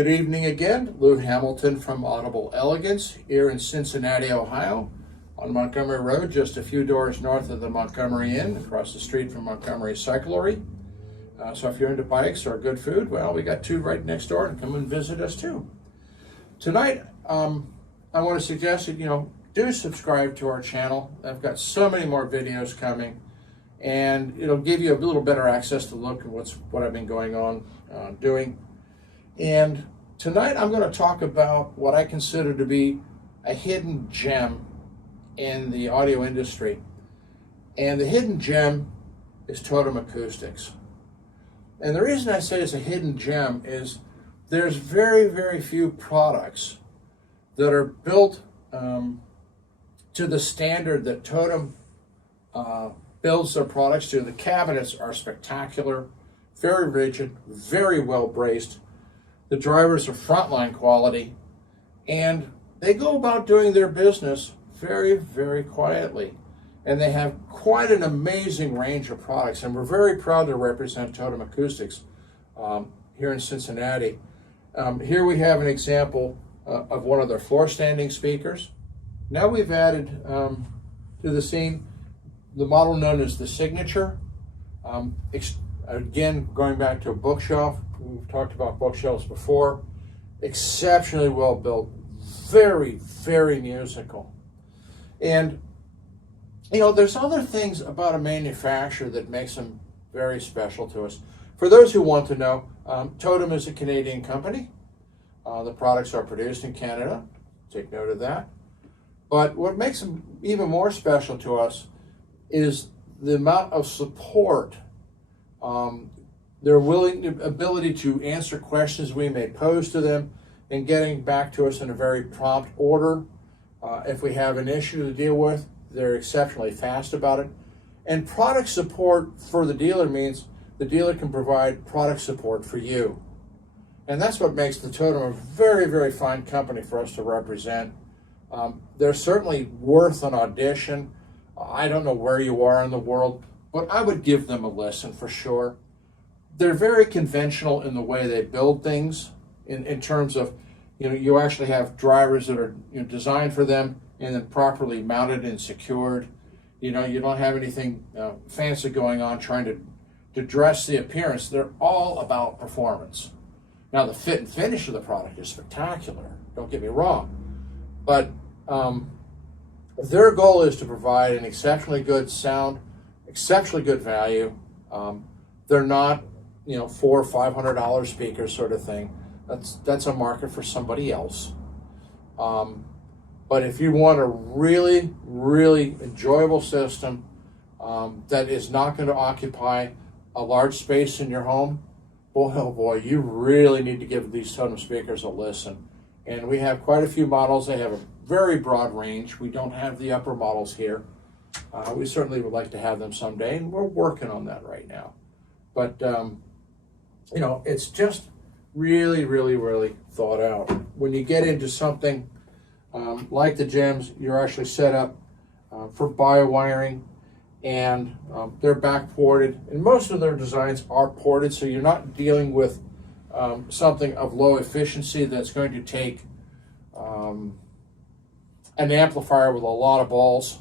Good evening again. Lou Hamilton from Audible Elegance here in Cincinnati, Ohio, on Montgomery Road, just a few doors north of the Montgomery Inn, across the street from Montgomery Cyclery. So if you're into bikes or good food, well, we got two right next door, and come and visit us too. Tonight, I want to suggest that, do subscribe to our channel. I've got so many more videos coming, and it'll give you a little better access to look at what I've been going on doing. And tonight I'm going to talk about what I consider to be a hidden gem in the audio industry. And the hidden gem is Totem Acoustics. And the reason I say it's a hidden gem is there's very, very few products that are built to the standard that Totem builds their products to. The cabinets are spectacular, very rigid, very well braced. The drivers are frontline quality, and they go about doing their business very, very quietly. And they have quite an amazing range of products, and we're very proud to represent Totem Acoustics here in Cincinnati. Here we have an example of one of their floor standing speakers. Now we've added to the scene the model known as the Signature. Again, going back to a bookshelf, we've talked about bookshelves before. Exceptionally well built, very, very musical. And, there's other things about a manufacturer that makes them very special to us. For those who want to know, Totem is a Canadian company. The products are produced in Canada. Take note of that. But what makes them even more special to us is the amount of support, their ability to answer questions we may pose to them, and getting back to us in a very prompt order. If we have an issue to deal with, they're exceptionally fast about it. And product support for the dealer means the dealer can provide product support for you. And that's what makes the Totem a very, very fine company for us to represent. They're certainly worth an audition. I don't know where you are in the world, but I would give them a listen for sure. They're very conventional in the way they build things, in terms of, you actually have drivers that are designed for them and then properly mounted and secured. You don't have anything fancy going on trying to dress the appearance. They're all about performance. Now, the fit and finish of the product is spectacular, don't get me wrong, but their goal is to provide an exceptionally good sound, exceptionally good value. They're not, $400 or $500 speakers sort of thing. That's a market for somebody else. But if you want a really, really enjoyable system that is not going to occupy a large space in your home, oh boy, you really need to give these Totem speakers a listen. And we have quite a few models. They have a very broad range. We don't have the upper models here. We certainly would like to have them someday, and we're working on that right now. But, it's just really, really, really thought out. When you get into something like the gems, you're actually set up for bio-wiring, and they're back ported. And most of their designs are ported, so you're not dealing with something of low efficiency that's going to take an amplifier with a lot of balls.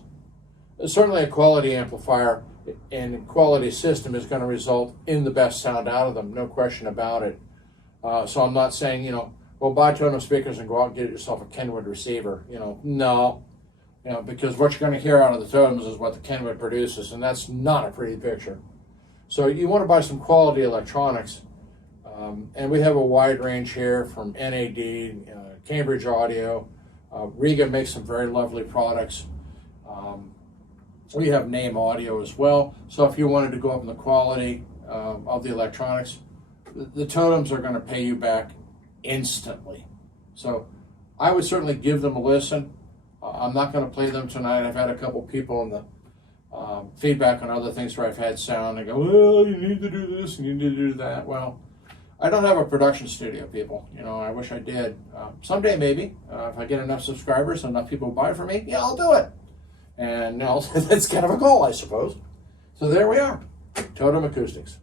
Certainly a quality amplifier and quality system is going to result in the best sound out of them, no question about it. So I'm not saying, well, buy Totem speakers and go out and get yourself a Kenwood receiver. No. Because what you're going to hear out of the Totems is what the Kenwood produces, and that's not a pretty picture. So you want to buy some quality electronics. And we have a wide range here from NAD, Cambridge Audio. Riga makes some very lovely products. We have Name Audio as well. So if you wanted to go up in the quality of the electronics, the Totems are going to pay you back instantly. So I would certainly give them a listen. I'm not going to play them tonight. I've had a couple people in the feedback on other things where I've had sound. They go, well, you need to do this and you need to do that. Well, I don't have a production studio, people. I wish I did. Someday, maybe, if I get enough subscribers and enough people buy from me, yeah, I'll do it. And that's kind of a goal, I suppose. So there we are, Totem Acoustics.